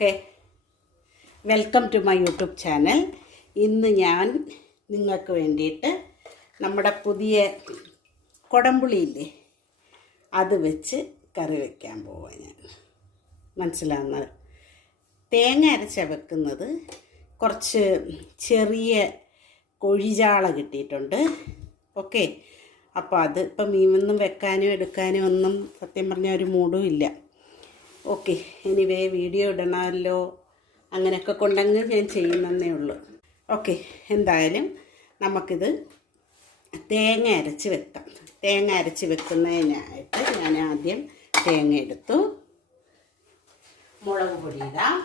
Okay, welcome to my YouTube channel. ഇന്ന് ഞാൻ നിങ്ങൾക്ക് വേണ്ടിയിട്ട് നമ്മുടെ പുതിയ കുടംപുളിയില്ലേ അത് വെച്ച് കറി വയ്ക്കാൻ പോവാം. ഞാൻ മനസ്സിലാവുന്നത് തേങ്ങ അരച്ച വെക്കുന്നത്. കുറച്ച് ചെറിയ കൊഴിചാള കിട്ടിയിട്ടുണ്ട്. ഓക്കെ, അപ്പോൾ അത് ഇപ്പം മീനൊന്നും വെക്കാനും എടുക്കാനും ഒന്നും സത്യം പറഞ്ഞാൽ ഒരു മൂഡും ഇല്ല. ഓക്കെ, എനിവേ വീഡിയോ ഇടണമല്ലോ, അങ്ങനെയൊക്കെ കൊണ്ടങ്ങ് ഞാൻ ചെയ്യുന്നതേ ഉള്ളൂ. ഓക്കെ, എന്തായാലും നമുക്കിത് തേങ്ങ അരച്ച് വെക്കാം. തേങ്ങ അരച്ച് വെക്കുന്നതിനായിട്ട് ഞാൻ ആദ്യം തേങ്ങ എടുത്തു. മുളക് പൊടി ഇടാം.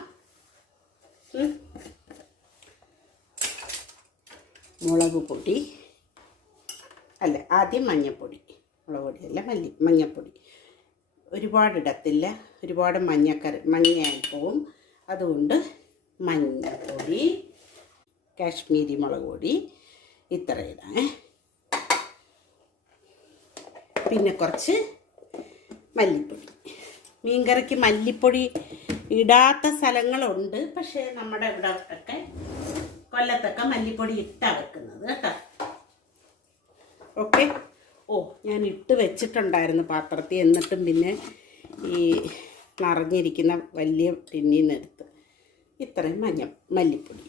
മുളക് പൊടി അല്ല, ആദ്യം മഞ്ഞൾപ്പൊടി. മുളക് പൊടിയല്ല, മഞ്ഞൾപ്പൊടി ഒരുപാടിടത്തില്ല, ഒരുപാട് മഞ്ഞയായി പോവും. അതുകൊണ്ട് മഞ്ഞൾപ്പൊടി, കാശ്മീരി മുളക് പൊടി ഇത്ര ഇടാം. പിന്നെ കുറച്ച് മല്ലിപ്പൊടി. മീൻകറിക്ക് മല്ലിപ്പൊടി ഇടാത്ത സ്ഥലങ്ങളുണ്ട്, പക്ഷേ നമ്മുടെ ഇവിടത്തൊക്കെ കൊല്ലത്തൊക്കെ മല്ലിപ്പൊടി ഇട്ടാണ് വെക്കുന്നത് കേട്ടോ. ഓക്കെ, ഞാൻ ഇട്ട് വെച്ചിട്ടുണ്ടായിരുന്നു പാത്രത്തിൽ. എന്നിട്ടും പിന്നെ ഈ നിറഞ്ഞിരിക്കുന്ന വലിയ ടിന്നിൽ നിന്ന് എടുത്ത് ഇത്രയും മല്ലിപ്പൊടി.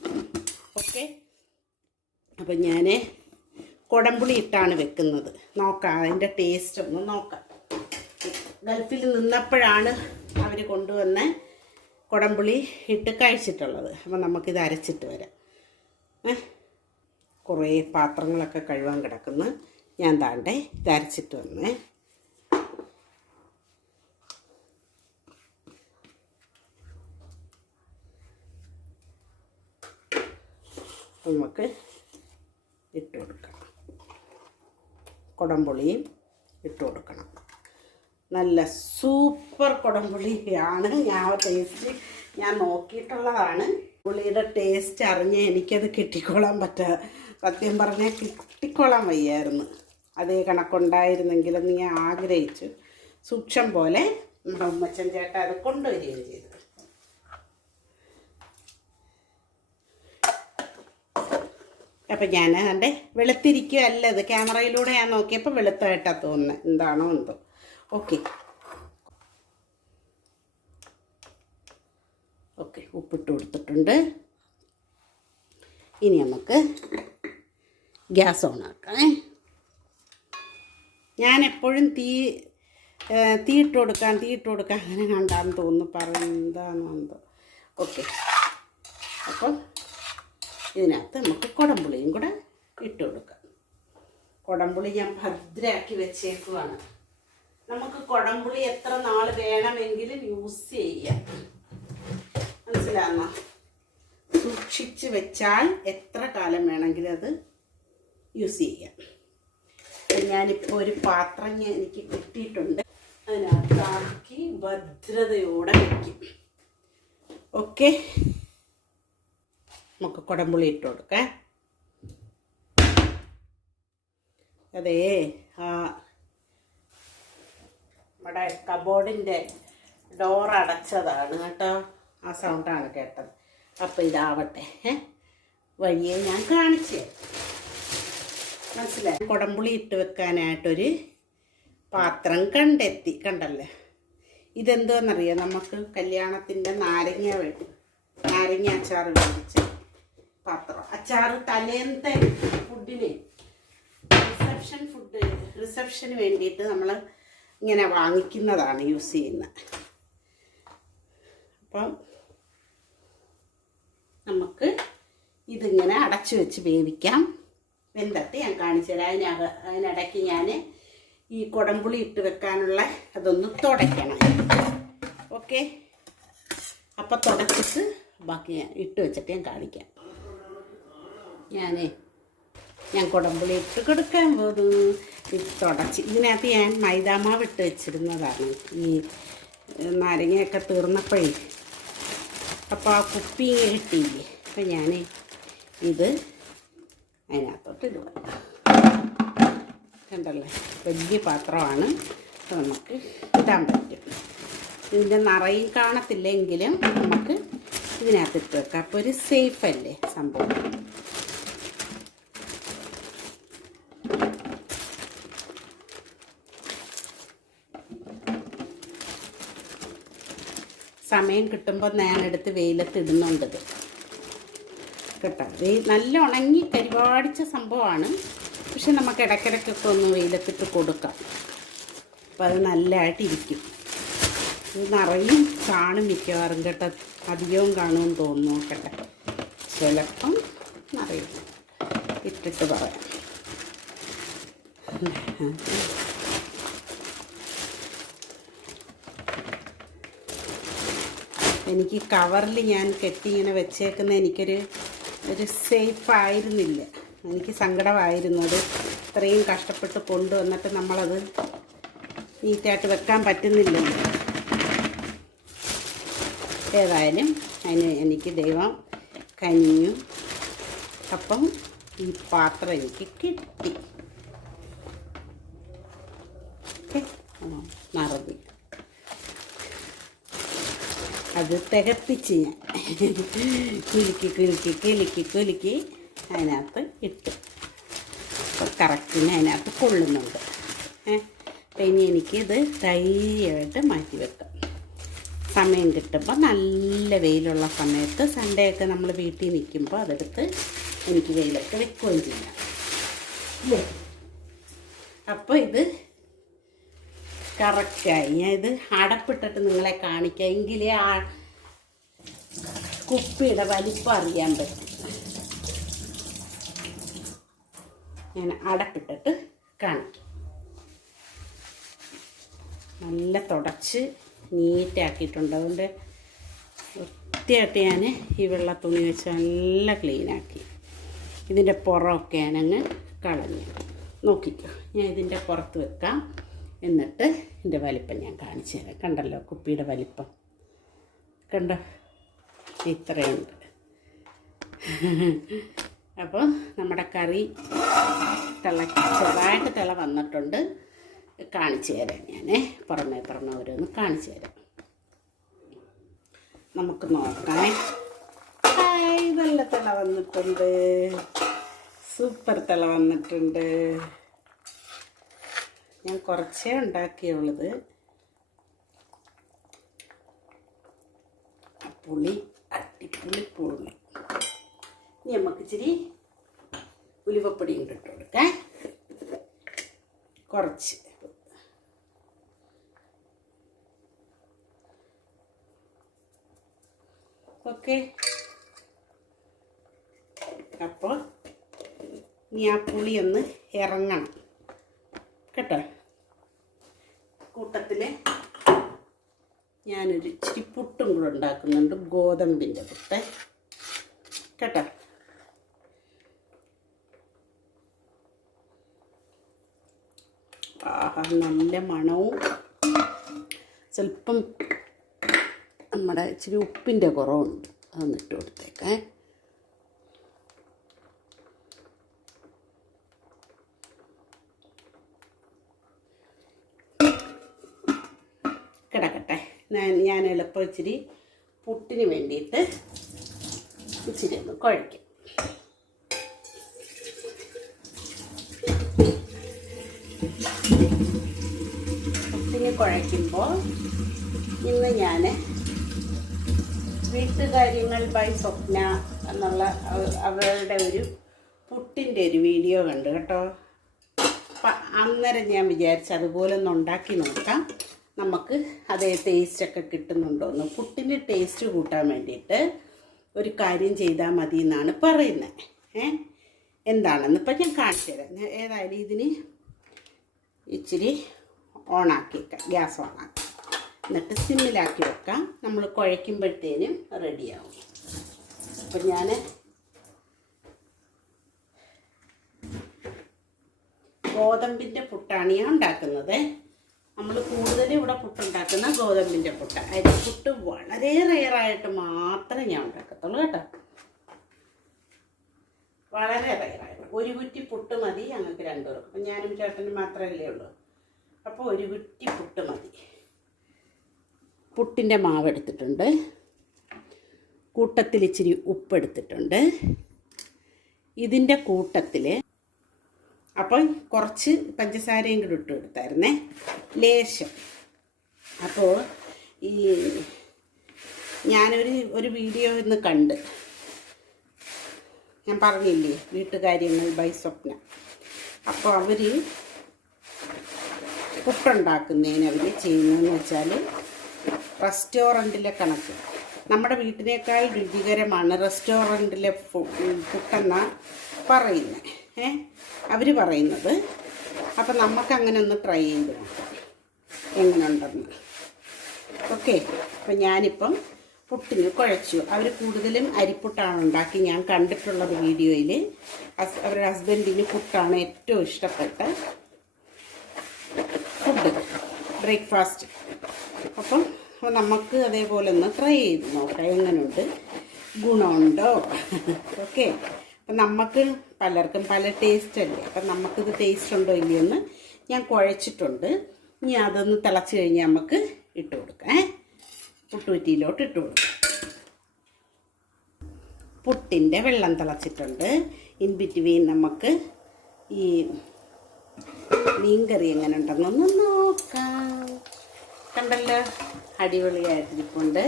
ഓക്കെ, അപ്പം ഞാൻ കുടംപുളി ഇട്ടാണ് വെക്കുന്നത്. നോക്കാം, അതിൻ്റെ ടേസ്റ്റ് ഒന്ന് നോക്കാം. ഗൾഫിൽ നിന്നപ്പോഴാണ് അവർ കൊണ്ടുവന്ന കുടംപുളി ഇട്ട് കഴിച്ചിട്ടുള്ളത്. അപ്പം നമുക്കിത് അരച്ചിട്ട് വരാം. കുറേ പാത്രങ്ങളൊക്കെ കഴുകാൻ കിടക്കുന്നു. ഞാൻ താണ്ടെ ഇത് അരച്ചിട്ട് വന്നേ. നമുക്ക് ഇട്ട് കൊടുക്കണം. കുടംപുളിയും ഇട്ട് കൊടുക്കണം. നല്ല സൂപ്പർ കുടംപുളിയാണ്. ഞാൻ നോക്കിയിട്ടുള്ളതാണ്. പുളിയുടെ ടേസ്റ്റ് അറിഞ്ഞ് എനിക്കത് കിട്ടിക്കോളാൻ സത്യം പറഞ്ഞാൽ കിട്ടിക്കോളാൻ വയ്യായിരുന്നു. അതേ കണക്കുണ്ടായിരുന്നെങ്കിലെന്ന് ഞാൻ ആഗ്രഹിച്ചു. സൂക്ഷം പോലെ നമ്മുടെ ഉമ്മച്ചൻ ചേട്ടൻ അത് കൊണ്ടുവരികയും ചെയ്തു. അപ്പം ഞാൻ എൻ്റെ വെളുത്തിരിക്കുകയല്ല, ഇത് ക്യാമറയിലൂടെ ഞാൻ നോക്കിയപ്പോൾ വെളുത്തായിട്ടാണ് തോന്നുന്നത്. എന്താണോ എന്തോ. ഓക്കെ, ഉപ്പിട്ട് കൊടുത്തിട്ടുണ്ട്. ഇനി നമുക്ക് ഗ്യാസ് ഓണാക്കാം. ഞാൻ എപ്പോഴും തീ ഇട്ട് കൊടുക്കാൻ അങ്ങനെ കണ്ടാന്ന് തോന്നുന്നു, പറയുന്നതാണോ എന്തോ. ഓക്കെ, അപ്പം ഇതിനകത്ത് നമുക്ക് കുടംപുളിയും കൂടെ ഇട്ട് കൊടുക്കാം. കുടംപുളി ഞാൻ ഭദ്രമാക്കി വെച്ചേക്കുവാണ്. നമുക്ക് കുടംപുളി എത്ര നാൾ വേണമെങ്കിലും യൂസ് ചെയ്യാം. മനസ്സിലാകുന്നോ? സൂക്ഷിച്ച് വെച്ചാൽ എത്ര കാലം വേണമെങ്കിലും അത് യൂസ് ചെയ്യാം. ഞാനിപ്പോൾ ഒരു പാത്രം എനിക്ക് കിട്ടിയിട്ടുണ്ട്, അതിനകത്താക്കി ഭദ്രതയോടെ വയ്ക്കും. ഓക്കെ, നമുക്ക് കുടംപുളി ഇട്ട് കൊടുക്കാം. അതേ, നമ്മുടെ കബോർഡിൻ്റെ ഡോർ അടച്ചതാണ് കേട്ടോ, ആ സൗണ്ടാണ് കേട്ടത്. അപ്പോൾ ഇതാവട്ടെ, വഴിയെ ഞാൻ കാണിച്ചു തരാം. മനസ്സിലായി? കുടംപുളി ഇട്ട് വെക്കാനായിട്ടൊരു പാത്രം കണ്ടല്ലേ. ഇതെന്തോന്നറിയാം, നമുക്ക് കല്യാണത്തിൻ്റെ നാരങ്ങ അച്ചാർ മേടിച്ച പാത്രം. അച്ചാർ തലേന്നത്തെ ഫുഡിന് റിസപ്ഷന് വേണ്ടിയിട്ട് നമ്മൾ ഇങ്ങനെ വാങ്ങിക്കുന്നതാണ് യൂസ് ചെയ്യുന്നത്. അപ്പം നമുക്ക് ഇതിങ്ങനെ അടച്ചു വെച്ച് വേവിക്കാം. വെന്തട്ട് ഞാൻ കാണിച്ചു തരാം. അതിനിടയ്ക്ക് ഞാൻ ഈ കുടംപുളി ഇട്ട് വെക്കാനുള്ള അതൊന്ന് തുടയ്ക്കണം. ഓക്കെ, അപ്പം തുടച്ചിട്ട് ബാക്കി ഞാൻ ഇട്ട് വെച്ചിട്ട് ഞാൻ കാണിക്കാം. ഞാൻ കുടംപുളി ഇട്ട് കൊടുക്കാൻ പോകുന്നു. ഇത് തുടച്ച് ഇതിനകത്ത് ഞാൻ മൈദാമാവ് ഇട്ട് വെച്ചിരുന്നതാണ് ഈ നാരങ്ങയൊക്കെ തീർന്നപ്പോഴേ. അപ്പോൾ ആ കുപ്പി കിട്ടിയില്ലേ, അപ്പം ഞാൻ ഇത് അതിനകത്തോട്ട് ഇടുക. കണ്ടല്ലേ, വലിയ പാത്രമാണ്, നമുക്ക് ഇടാൻ പറ്റും. ഇതിൻ്റെ നിറയും കാണത്തില്ലെങ്കിലും നമുക്ക് ഇതിനകത്തിട്ട് വെക്കാം. അപ്പോൾ ഒരു സേഫ് അല്ലേ സംഭവം. സമയം കിട്ടുമ്പോൾ ഞാനെടുത്ത് വെയിലത്തിടുന്നുണ്ടത് കേട്ടോ. നല്ല ഉണങ്ങി കരിവാടിച്ച സംഭവമാണ്, പക്ഷെ നമുക്ക് ഇടയ്ക്കിടയ്ക്കൊക്കെ ഒന്ന് വെയിലത്തിട്ട് കൊടുക്കാം. അപ്പോൾ അത് നല്ലതായിട്ടിരിക്കും. ഇത് നിറയും കാണും മിക്കവാറും കേട്ടോ. അധികവും കാണുമെന്ന് തോന്നുന്നു കേട്ടോ. ചിലപ്പം നിറയും. ഇട്ടിട്ട് പറയാം. എനിക്ക് കവറിൽ ഞാൻ കെട്ടി ഇങ്ങനെ വെച്ചേക്കുന്ന എനിക്കൊരു സേഫ് ആയിരുന്നില്ല. എനിക്ക് സങ്കടമായിരുന്നു. അത് ഇത്രയും കഷ്ടപ്പെട്ട് കൊണ്ടുവന്നിട്ട് നമ്മളത് നീറ്റായിട്ട് വെക്കാൻ പറ്റുന്നില്ലല്ലോ. ഏതായാലും അതിന് എനിക്ക് ദൈവം കനിഞ്ഞു. അപ്പം ഈ പാത്രം എനിക്ക് കിട്ടി. മറന്നു. അത് തികപ്പിച്ച് ഞാൻ കുലുക്കി അതിനകത്ത് ഇട്ട്. അപ്പോൾ കറക്റ്റിന് അതിനകത്ത് കൊള്ളുന്നുണ്ട്. അപ്പം ഇനി എനിക്കിത് ധൈര്യമായിട്ട് മാറ്റി വെക്കാം. സമയം കിട്ടുമ്പോൾ നല്ല വെയിലുള്ള സമയത്ത് സൺഡേ ഒക്കെ നമ്മൾ വീട്ടിൽ നിൽക്കുമ്പോൾ അതെടുത്ത് എനിക്ക് വെയിലൊക്കെ വെക്കുകയും ചെയ്യാം അല്ലേ. അപ്പോൾ ഇത് കറക്റ്റായി. ഞാൻ ഇത് അടപ്പിട്ടിട്ട് നിങ്ങളെ കാണിക്കാം. എങ്കിലേ ആ കുപ്പിയുടെ വലിപ്പം അറിയാൻ പറ്റും. ഞാൻ അടപ്പിട്ടിട്ട് കാണിക്കാം. നല്ല തുടച്ച് നീറ്റാക്കിയിട്ടുണ്ട്. അതുകൊണ്ട് വൃത്തിയായിട്ട് ഞാൻ ഈ വെള്ള തുണി വെച്ച് നല്ല ക്ലീനാക്കി. ഇതിൻ്റെ പുറമൊക്കെ ഞാനങ്ങ് കളഞ്ഞു. നോക്കിക്കോ, ഞാൻ ഇതിൻ്റെ പുറത്ത് വെക്കാം. എന്നിട്ട് ഇതിൻ്റെ വലിപ്പം ഞാൻ കാണിച്ചു തരാം. കണ്ടല്ലോ കുപ്പിയുടെ വലിപ്പം കണ്ടോ, ഇത്രയുണ്ട്. അപ്പോൾ നമ്മുടെ കറി ചെറുതായിട്ട് തിള വന്നിട്ടുണ്ട്. കാണിച്ചു തരാം ഞാൻ. പുറമേ ഓരോന്ന് കാണിച്ചു തരാം. നമുക്ക് നോക്കാം. നല്ല തിള വന്നിട്ടുണ്ട്. സൂപ്പർ തിള വന്നിട്ടുണ്ട്. ഞാൻ കുറച്ചേ ഉണ്ടാക്കിയുള്ളത്. പുളി അടിപൊളി പുളി. ഇനി നമുക്ക് ഇച്ചിരി ഉലുവപ്പൊടി ഇട്ട് കൊടുക്കാം. കുറച്ച് ഓക്കെ. അപ്പോൾ ഇനി ആ പുളി ഒന്ന് ഇറങ്ങണം കേട്ടോ. കൂട്ടത്തിൽ ഞാനൊരു ഇച്ചിരി പുട്ടും കൂടെ ഉണ്ടാക്കുന്നുണ്ട്. ഗോതമ്പിൻ്റെ പുട്ട് കേട്ടോ. ആഹാ, നല്ല മണവും. സ്വല്പം നമ്മുടെ ഇച്ചിരി ഉപ്പിൻ്റെ കുറവുണ്ട്, അതൊന്ന് ഇട്ട് കൊടുത്തേക്കേ. കിടക്കട്ടെ. ഞാൻ എളുപ്പം ഇച്ചിരി പുട്ടിന് വേണ്ടിയിട്ട് ഇച്ചിരി ഒന്ന് കുഴയ്ക്കും. പുട്ടിന് കുഴയ്ക്കുമ്പോൾ ഇന്ന് ഞാൻ വീട്ടുകാര്യങ്ങൾ ബൈ സ്വപ്ന എന്നുള്ള അവരുടെ ഒരു പുട്ടിൻ്റെ ഒരു വീഡിയോ കണ്ടു കേട്ടോ. അപ്പം അന്നേരം ഞാൻ വിചാരിച്ചു അതുപോലെ ഒന്ന് ഉണ്ടാക്കി നോക്കാം, നമുക്ക് അതേ ടേസ്റ്റൊക്കെ കിട്ടുന്നുണ്ടോയെന്ന്. പുട്ടിൻ്റെ ടേസ്റ്റ് കൂട്ടാൻ വേണ്ടിയിട്ട് ഒരു കാര്യം ചെയ്താൽ മതി എന്നാണ് പറയുന്നത്. എന്താണെന്ന് ഇപ്പം ഞാൻ കാണിച്ചു തരാം. ഏതായാലും ഇതിന് ഇച്ചിരി ഓണാക്കി വെക്കാം, ഗ്യാസ് ഓണാക്കാം. എന്നിട്ട് സിമ്മിലാക്കി വെക്കാം. നമ്മൾ കുഴയ്ക്കുമ്പോഴത്തേനും റെഡിയാവും. അപ്പം ഞാൻ ഗോതമ്പിൻ്റെ പുട്ടാണ് ഞാൻ ഉണ്ടാക്കുന്നത്. നമ്മൾ കൂടുതലും ഇവിടെ പുട്ടുണ്ടാക്കുന്ന ഗോതമ്പിൻ്റെ പുട്ട്. അരിപ്പുട്ട് വളരെ റെയറായിട്ട് മാത്രമേ ഞാൻ ഉണ്ടാക്കത്തുള്ളൂ കേട്ടോ. വളരെ റെയറായിട്ട്. ഒരു കുറ്റി പുട്ട് മതി ഞങ്ങൾക്ക് രണ്ടുപേർക്കും. അപ്പം ഞാനും ചേട്ടനും മാത്രമല്ലേ ഉള്ളൂ. അപ്പോൾ ഒരു കുറ്റി പുട്ട് മതി. പുട്ടിൻ്റെ മാവ് എടുത്തിട്ടുണ്ട്. കൂട്ടത്തിൽ ഇച്ചിരി ഉപ്പെടുത്തിട്ടുണ്ട്. ഇതിൻ്റെ കൂട്ടത്തിൽ അപ്പോൾ കുറച്ച് പഞ്ചസാരയും കൂടി ഇട്ട് കൊടുത്തായിരുന്നേ, ലേശം. അപ്പോൾ ഈ ഞാനൊരു വീഡിയോ ഇന്ന് കണ്ട്, ഞാൻ പറഞ്ഞില്ലേ വീട്ടുകാര്യങ്ങൾ ബൈ സ്വപ്ന. അപ്പോൾ അവർ പുട്ടുണ്ടാക്കുന്നതിന് അവർ ചെയ്യുന്നതെന്ന് വെച്ചാൽ റെസ്റ്റോറൻറ്റിലെ കണക്ക്. നമ്മുടെ വീട്ടിനേക്കാൾ രുചികരമാണ് റെസ്റ്റോറൻറ്റിലെ പുട്ടെന്നാണ് പറയുന്നത്, അവർ പറയുന്നത്. അപ്പം നമുക്കങ്ങനെ ഒന്ന് ട്രൈ ചെയ്ത് നോക്കാം എങ്ങനെ ഉണ്ടെന്ന്. ഓക്കെ, അപ്പം ഞാനിപ്പം പുട്ടിന് കുഴച്ചു. അവർ കൂടുതലും അരിപ്പുട്ടാണ് ഉണ്ടാക്കി ഞാൻ കണ്ടിട്ടുള്ളത് വീഡിയോയിൽ. അവരുടെ ഹസ്ബൻഡിന് പുട്ടാണ് ഏറ്റവും ഇഷ്ടപ്പെട്ട ഫുഡ്, ബ്രേക്ക്ഫാസ്റ്റ്. അപ്പം നമുക്ക് അതേപോലെ ഒന്ന് ട്രൈ ചെയ്ത് നോക്കാം എങ്ങനെയുണ്ട്, ഗുണമുണ്ടോ. ഓക്കെ, അപ്പം നമുക്ക് പലർക്കും പല ടേസ്റ്റ് അല്ലേ. അപ്പം നമുക്കിത് ടേസ്റ്റ് ഉണ്ടോ ഇല്ലയെന്ന് ഞാൻ കുഴച്ചിട്ടുണ്ട്. ഇനി അതൊന്ന് തിളച്ച് കഴിഞ്ഞാൽ നമുക്ക് ഇട്ട് കൊടുക്കാം. പുട്ടുകുറ്റിയിലോട്ട് ഇട്ട് കൊടുക്കാം. പുട്ടിൻ്റെ വെള്ളം തിളച്ചിട്ടുണ്ട്. ഇൻ ബിറ്റ്വീൻ നമുക്ക് ഈ മീൻകറി എങ്ങനെ ഉണ്ടെന്നൊന്ന് നോക്കാം. കണ്ടല്ലോ, അടിപൊളിയായിട്ടിരിപ്പുണ്ട്.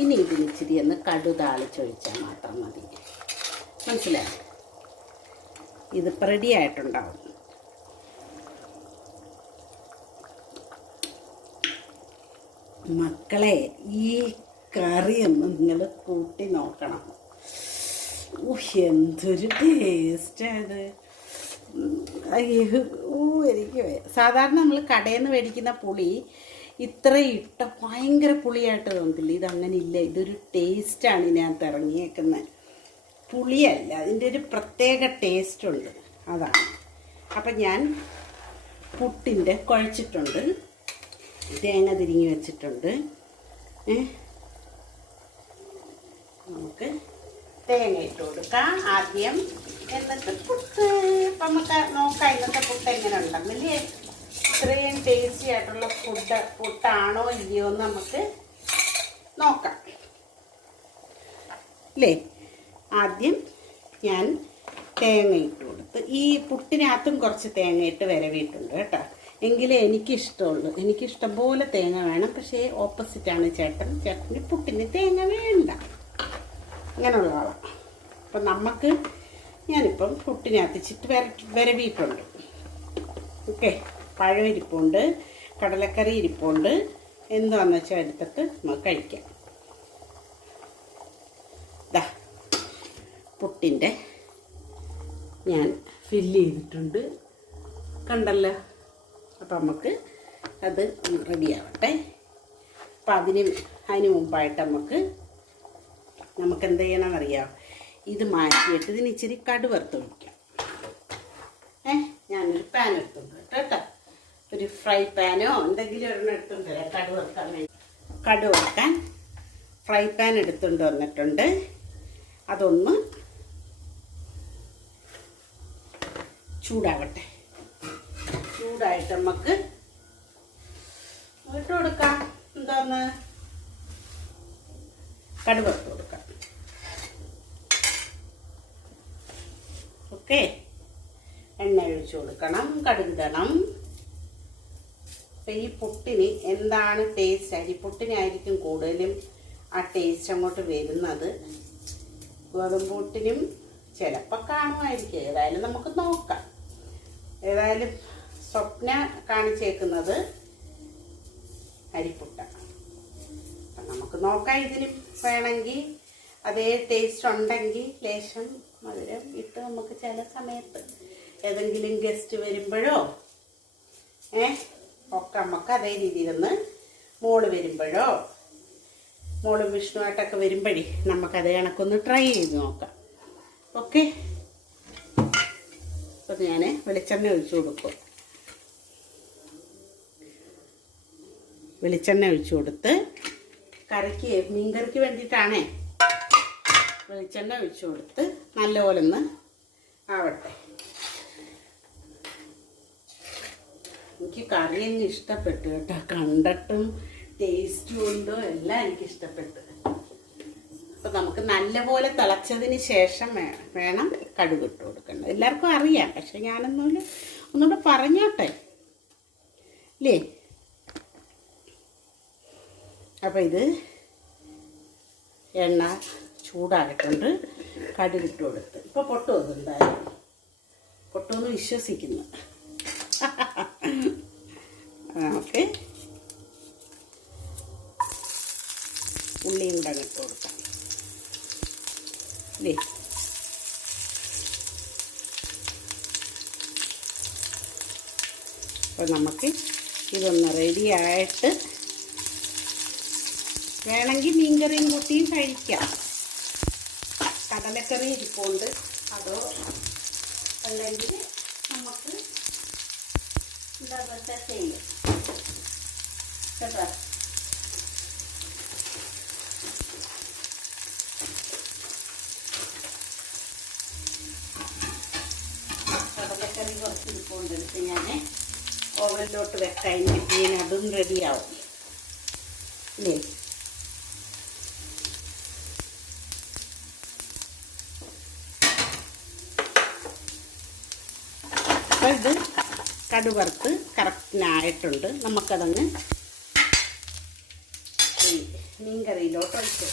ഇനി ഇതിന് ഇച്ചിരി ഒന്ന് കടു താളിച്ചൊഴിച്ചാൽ മാത്രം മതി. മനസ്സിലായോ? ഇതിപ്പോൾ റെഡി ആയിട്ടുണ്ടാവും. മക്കളെ, ഈ കറിയൊന്ന് നിങ്ങൾ കൂട്ടി നോക്കണം. എന്തൊരു ടേസ്റ്റായത്. എനിക്ക് സാധാരണ നമ്മൾ കടയിൽ നിന്ന് മേടിക്കുന്ന പുളി ഇത്ര ഇട്ട ഭയങ്കര പുളിയായിട്ട് തോന്നത്തില്ല. ഇതങ്ങനെ ഇല്ല. ഇതൊരു ടേസ്റ്റാണ് ഇതിനകത്ത് ഇറങ്ങിയേക്കുന്നത്. പുളിയല്ല, അതിൻ്റെ ഒരു പ്രത്യേക ടേസ്റ്റുണ്ട്. അതാണ്. അപ്പം ഞാൻ പുട്ടിൻ്റെ കുഴച്ചിട്ടുണ്ട്, തേങ്ങ തിരിഞ്ഞ് വെച്ചിട്ടുണ്ട്. നമുക്ക് തേങ്ങ ഇട്ട് കൊടുക്കാം ആദ്യം. എന്നിട്ട് പുട്ട് അപ്പം നമുക്ക് നോക്കാം ഇന്നത്തെ പുട്ട് എങ്ങനെ ഉണ്ടെന്നില്ലേ. ഇത്രയും ടേസ്റ്റി ആയിട്ടുള്ള പുട്ടാണോ ഇല്ലയോ എന്ന് നമുക്ക് നോക്കാം അല്ലേ. ആദ്യം ഞാൻ തേങ്ങ ഇട്ട് കൊടുത്ത്, ഈ പുട്ടിനകത്തും കുറച്ച് തേങ്ങ ഇട്ട് വരവിയിട്ടുണ്ട് കേട്ടോ. എങ്കിലേ എനിക്കിഷ്ടമുള്ളൂ. എനിക്കിഷ്ടം പോലെ തേങ്ങ വേണം. പക്ഷേ ഓപ്പോസിറ്റാണ് ചേട്ടൻ. ചേട്ടന് പുട്ടിന് തേങ്ങ വേണ്ട, അങ്ങനെയുള്ള ആളാണ്. അപ്പം നമുക്ക് ഞാനിപ്പം പുട്ടിനകത്ത് ചിറ്റ് വരവിയിട്ടുണ്ട്. ഓക്കെ, പഴം ഇരിപ്പുണ്ട്, കടലക്കറി ഇരിപ്പുണ്ട്. എന്താണെന്ന് വെച്ചാൽ എടുത്തിട്ട് നമുക്ക് കഴിക്കാം. ദാ പുട്ടിൻ്റെ ഞാൻ ഫില്ല് ചെയ്തിട്ടുണ്ട്, കണ്ടല്ലോ. അപ്പം നമുക്ക് അത് റെഡിയാവട്ടെ. അപ്പം അതിന് മുമ്പായിട്ട് നമുക്ക് എന്ത് ചെയ്യണമെന്നറിയാം. ഇത് മാറ്റിയിട്ട് ഇതിന് ഇച്ചിരി കടു വറുത്തൊഴിക്കാം. ഞാനൊരു പാൻ എടുത്തുണ്ട് കേട്ടോ. ഒരു ഫ്രൈ പാനോ എന്തെങ്കിലും ഒരെണ്ണം എടുത്തുണ്ട് കടു വറുക്കാൻ വേണ്ടി. കടു വറുക്കാൻ ഫ്രൈ പാൻ എടുത്തുകൊണ്ട് വന്നിട്ടുണ്ട്. അതൊന്ന് ചൂടാവട്ടെ. ചൂടായിട്ട് നമുക്ക് ഇട്ട് കൊടുക്കാം. എന്താന്ന് കടുക് ഇട്ട് കൊടുക്കാം. ഓക്കെ, എണ്ണ ഒഴിച്ചു കൊടുക്കണം, കടുകിടണം. അപ്പം ഈ പുട്ടിന് എന്താണ് ടേസ്റ്റ്, അരിപ്പുട്ടിനായിരിക്കും കൂടുതലും ആ ടേസ്റ്റ് അങ്ങോട്ട് വരുന്നത്. ഗോതമ്പ് പുട്ടിനും ചിലപ്പോൾ കാണുമായിരിക്കും. ഏതായാലും നമുക്ക് നോക്കാം. ഏതായാലും സ്വപ്ന കാണിച്ചേക്കുന്നത് അരിപ്പുട്ട. അപ്പം നമുക്ക് നോക്കാം. ഇതിന് വേണമെങ്കിൽ അതേ ടേസ്റ്റ് ഉണ്ടെങ്കിൽ ലേശം മധുരം ഇട്ട് നമുക്ക് ചില സമയത്ത് ഏതെങ്കിലും ഗസ്റ്റ് വരുമ്പോഴോ ഒക്കെ നമുക്ക് അതേ രീതിയിലൊന്ന് മോള് വരുമ്പോഴോ മോള് വിഷ്ണുവായിട്ടൊക്കെ വരുമ്പോഴേ നമുക്കത് കണക്കൊന്ന് ട്രൈ ചെയ്ത് നോക്കാം. ഓക്കെ, അപ്പം ഞാൻ വെളിച്ചെണ്ണ ഒഴിച്ചു കൊടുക്കും. വെളിച്ചെണ്ണ ഒഴിച്ചു കൊടുത്ത് മീൻകറിക്ക് വേണ്ടിയിട്ടാണേ വെളിച്ചെണ്ണ ഒഴിച്ചു കൊടുത്ത് നല്ലപോലെ ഒന്ന് ആവട്ടെ. എനിക്ക് കറി അങ്ങ് ഇഷ്ടപ്പെട്ടു കേട്ടോ. കണ്ടിട്ടും ടേസ്റ്റും ഉണ്ടോ എല്ലാം എനിക്കിഷ്ടപ്പെട്ടു. അപ്പം നമുക്ക് നല്ലപോലെ തിളച്ചതിന് ശേഷം വേണം കടുക് ഇട്ട് കൊടുക്കേണ്ടത്. എല്ലാവർക്കും അറിയാം, പക്ഷെ ഒന്നുകൂടെ പറഞ്ഞോട്ടെ ഇല്ലേ. അപ്പം ഇത് എണ്ണ ചൂടായിട്ടുണ്ട്, കടുക് ഇട്ട് കൊടുത്ത്. ഇപ്പോൾ പൊട്ടുമോ? എന്തായാലും പൊട്ടുമെന്ന് വിശ്വസിക്കുന്നു. നമുക്ക് ഉള്ളിയും കൂടെ ഇട്ട് കൊടുക്കാം അല്ലേ. അപ്പോൾ നമുക്ക് ഇതൊന്ന് റെഡിയായിട്ട് വേണമെങ്കിൽ മീൻകറിയും കൂട്ടിയും കഴിക്കാം. കടലക്കറി ഇരിപ്പുണ്ട്, അതോ അല്ലെങ്കിൽ നമുക്ക് ഇതേപോലത്തെ ചെയ്യും കേട്ടോ. കടലക്കറി കുറച്ച് ഇരിപ്പുണ്ടെടുത്ത് ഞാൻ ഓവനിലോട്ട് വെക്കാൻ മീൻ അതും റെഡിയാവും ഇല്ലേ. അപ്പോൾ ഇത് കടുവറുത്ത് കറക്റ്റിനായിട്ടുണ്ട്. നമുക്കതങ്ങ് മീൻകറിയിലോട്ട് ഒഴിച്ചു.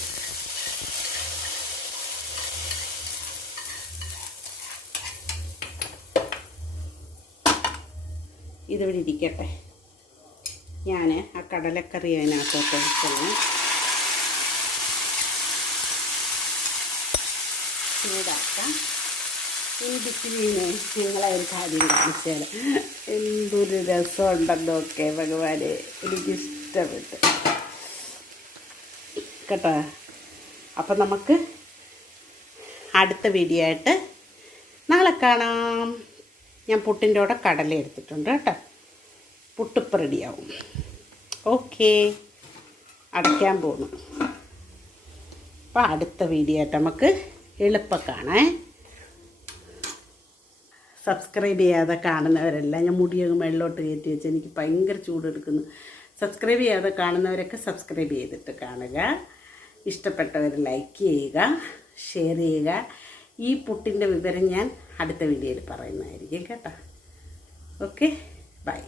ഇതിവിടെ ഇരിക്കട്ടെ, ഞാൻ ആ കടലക്കറി അതിനകത്തോട്ട് ഒഴിക്കുന്നു. ചൂടാക്കാം. ഇൻബിറ്റ്വീന് നിങ്ങളെ ഒരു കാര്യം കാണിച്ചാൽ എന്തൊരു രസമുണ്ടെന്നൊക്കെ ഭഗവാനെ, എനിക്കിഷ്ടപ്പെട്ടു കേട്ടോ. അപ്പം നമുക്ക് അടുത്ത വീഡിയോ ആയിട്ട് നാളെ കാണാം. ഞാൻ പുട്ടിൻ്റെ കൂടെ കടല എടുത്തിട്ടുണ്ട് കേട്ടോ. പുട്ടിപ്പ് റെഡിയാവും. ഓക്കേ, അടയ്ക്കാൻ പോകുന്നു. അപ്പോൾ അടുത്ത വീഡിയോ ആയിട്ട് നമുക്ക് എളുപ്പം കാണാം. സബ്സ്ക്രൈബ് ചെയ്യാതെ കാണുന്നവരെല്ലാം, ഞാൻ മുടിയൊക്കെ മുകളിലോട്ട് കയറ്റി വെച്ച് എനിക്ക് ഭയങ്കര ചൂടെടുക്കുന്നു. സബ്സ്ക്രൈബ് ചെയ്യാതെ കാണുന്നവരൊക്കെ സബ്സ്ക്രൈബ് ചെയ്തിട്ട് കാണുക. ഇഷ്ടപ്പെട്ടവർ ലൈക്ക് ചെയ്യുക, ഷെയർ ചെയ്യുക. ഈ പുട്ടിൻ്റെ വിവരം ഞാൻ അടുത്ത വീഡിയോയിൽ പറയുന്നതായിരിക്കും കേട്ടോ. Okay, by.